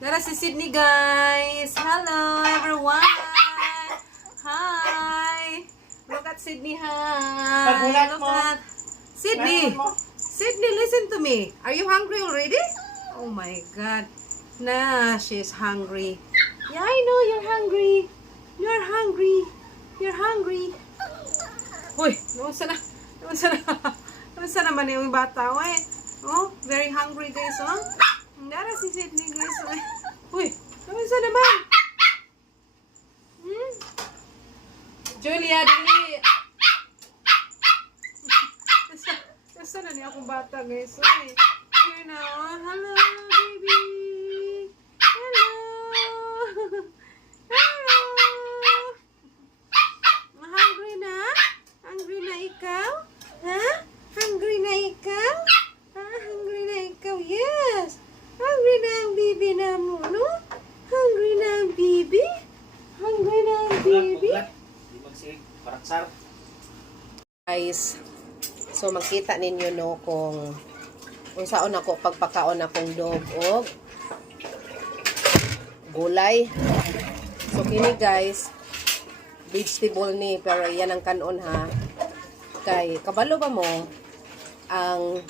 Nara si Sydney, guys. Hello, everyone. Hi. Look at Sydney. Hi. Pagulat Look mo. at Sydney. Sydney, listen to me. Are you hungry already? Oh my God. Nah, she's hungry. Yeah, I know you're hungry. You're hungry. You're hungry. Uy, naunsa na? Naunsa na? Naunsa naman yung bata, oy. Oh, very hungry, guys, oh. Nara si Sydney, guys. Uy, naunsa naman? Hmm? Julia, dali. Nasa na niya akong bata, guys. Uy, here na. Hello, baby. Hello. Hello. Hungry na? Hungry na ikaw? Ha? Hungry na ikaw? Ha? Hungry na ikaw? Yes. Hungry na ang baby na mo, no? Hungry na ang baby? Hungry na ang baby? Di magsig, paraksar. Guys, so makita ninyo no kung saan ako pagpakaon akong dog og gulay. So kini guys, vegetable ni pero yan ang kanon ha. Kay kabalo ba mo ang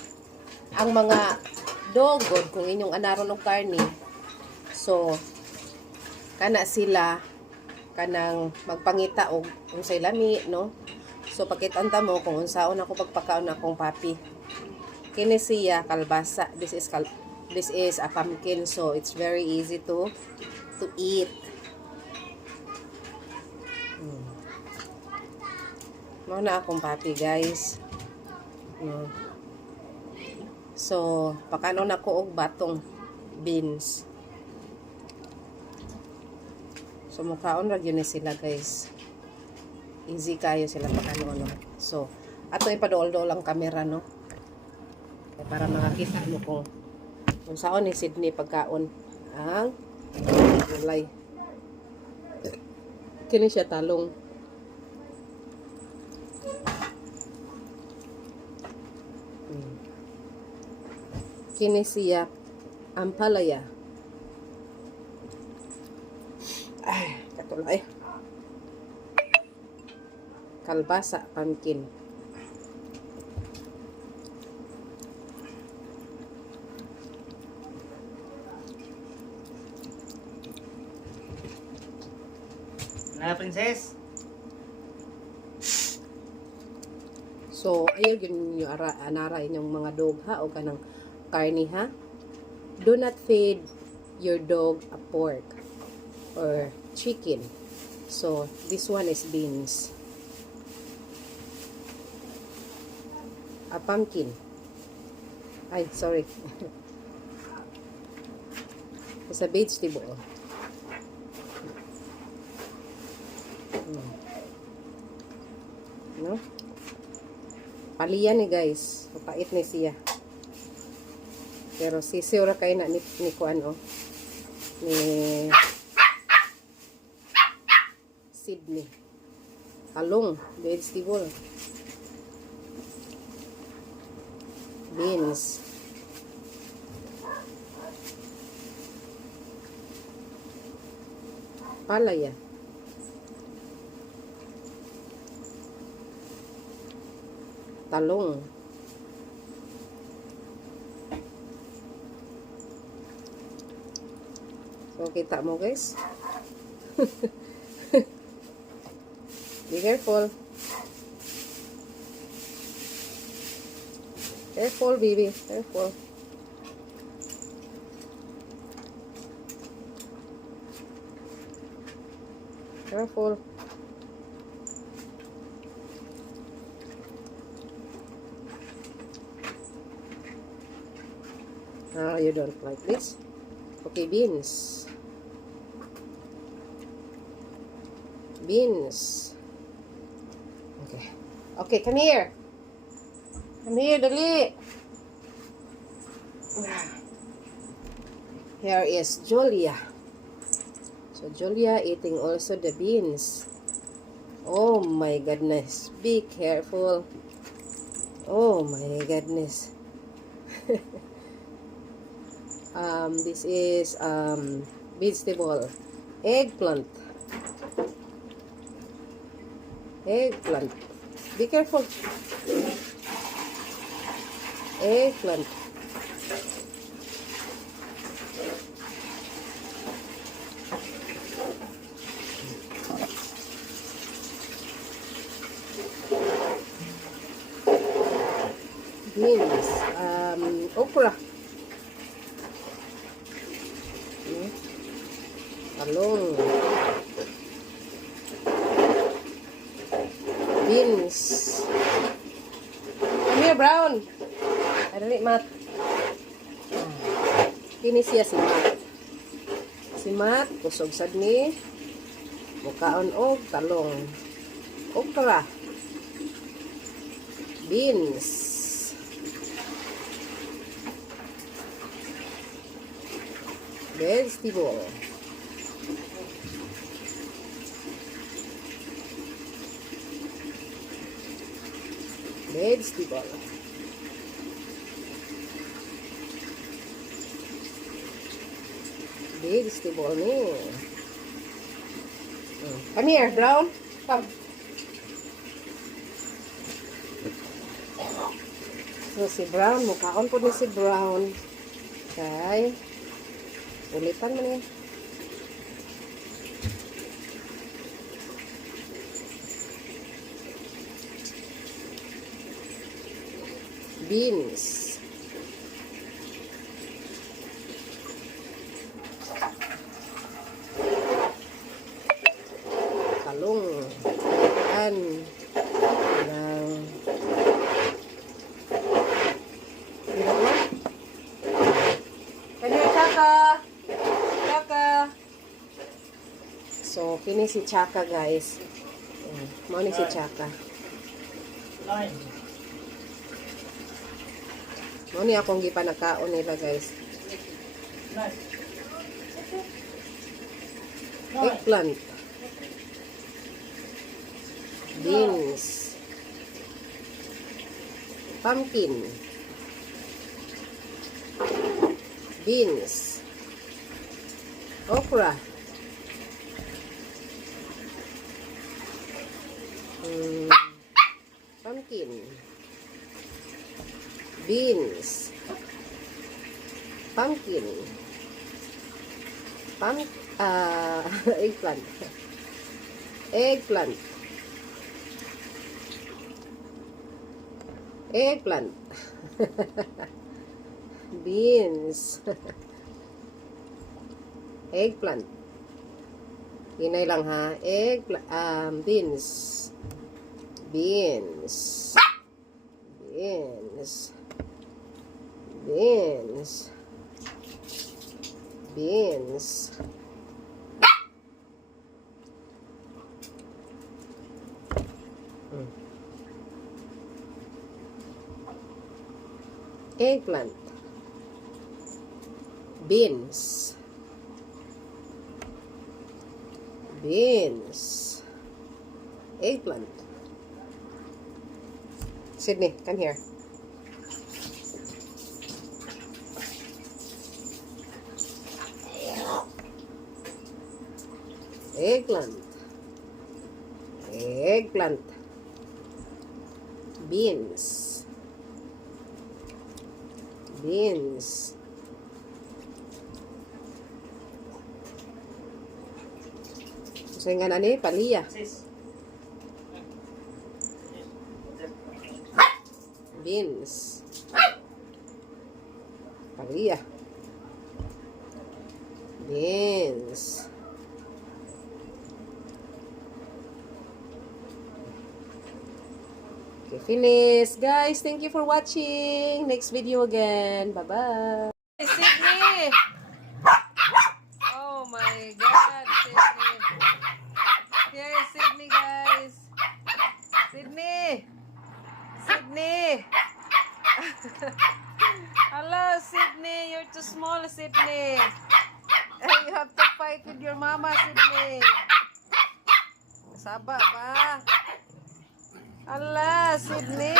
mga dog kung inyong anaron og karne. So kana sila kanang magpangita og unsay lami no. So pakitanta mo kung unsaon ako pagpakaon akong papi. Kini siya kalbasa. This is a pumpkin, so it's very easy to eat. Mao na akong papi, guys. So pakanon ako og batong beans. So mukaon ra gyud ni sila, guys. Easy kayo sila pakanon, no? So ato ipaduol-duol ang camera, no? Para makakita mo kung saan ni Sydney pagkaon ang gulay. Kini siya talong. Kini siya ampalaya. Ay, katulay. Kalbasa, pumpkin. Na, princess? So, ayun yun yung anara inyong mga dog ha o kanang karni ha. Do not feed your dog a pork or chicken. So, this one is beans. A pumpkin. Ay, sorry. It's a vegetable. No? Paliyan ni guys. Mapait ni siya. Pero sisira kayo na ni kuan oh. Ni Sydney. Talong, vegetable. Beans. Palaya. Talong. So, kita mo guys. Be careful. Careful, baby. Careful. Careful. You don't like this? Okay, beans. Beans. Okay. Okay, come here. Come here, dali. Here is Julia. So, Julia eating also the beans. Oh my goodness. Be careful. Oh my goodness. This is vegetable. Eggplant. Eggplant. Be careful. Eggplant. Beans. Okra. Talong. Beans. Come here, Brown. Adali, Mat. Kini siya si Mat. Si Mat, kusog sad ni. Mukaon og talong. Okra. Beans. Vegetable. Vegetable. Vegetable ni. Come here, Brown. Come. So, si Brown, mukhaon po ni si Brown. Okay. Ulitan mo niya. Beans. Talong. Yan. So, kini si Chaka, guys. Mo ni si Chaka. Mo ni akong gipanakaon nila, guys. Eggplant. Beans. Pumpkin. Beans. Okra. Pumpkin. Beans. Pumpkin. Eggplant. Eggplant. Eggplant. Beans. Eggplant. Hinay lang ha. Beans. Beans. Beans. Beans. Beans. Eggplant. Beans. Beans. Eggplant. Sydney, come here. Eggplant. Eggplant. Beans. Beans. Kasi nga na ni, paliya. Beans. Paliya. Beans. Okay, finish. Guys, thank you for watching. Next video again. Bye-bye. Sydney! Oh my God, Sydney. Here is Sydney, guys. Sydney! Sydney! Hello, Sydney. You're too small, Sydney. You have to fight with your mama, Sydney. Saba pa. Hala, Sydney.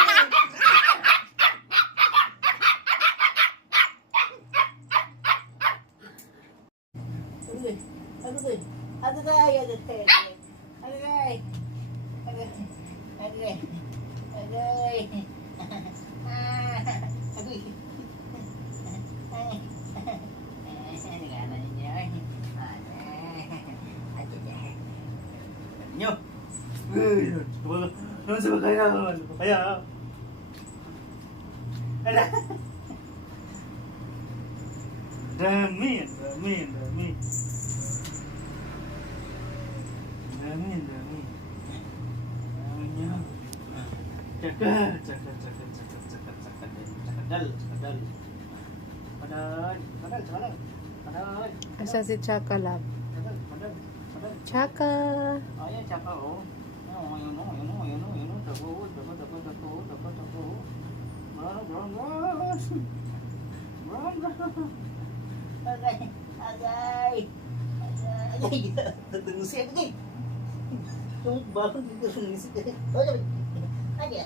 Nyo. Ano sa kaya? Kaya. Ala. Dami. Nyo. Cakadal. Padal. Asa si Chaka Lab? Padal. Chaka. Ayan, tsaka oh. Ayun oh. Tako. Agay. Tatangusin agay. Yung bakit dito sumisip. Agay.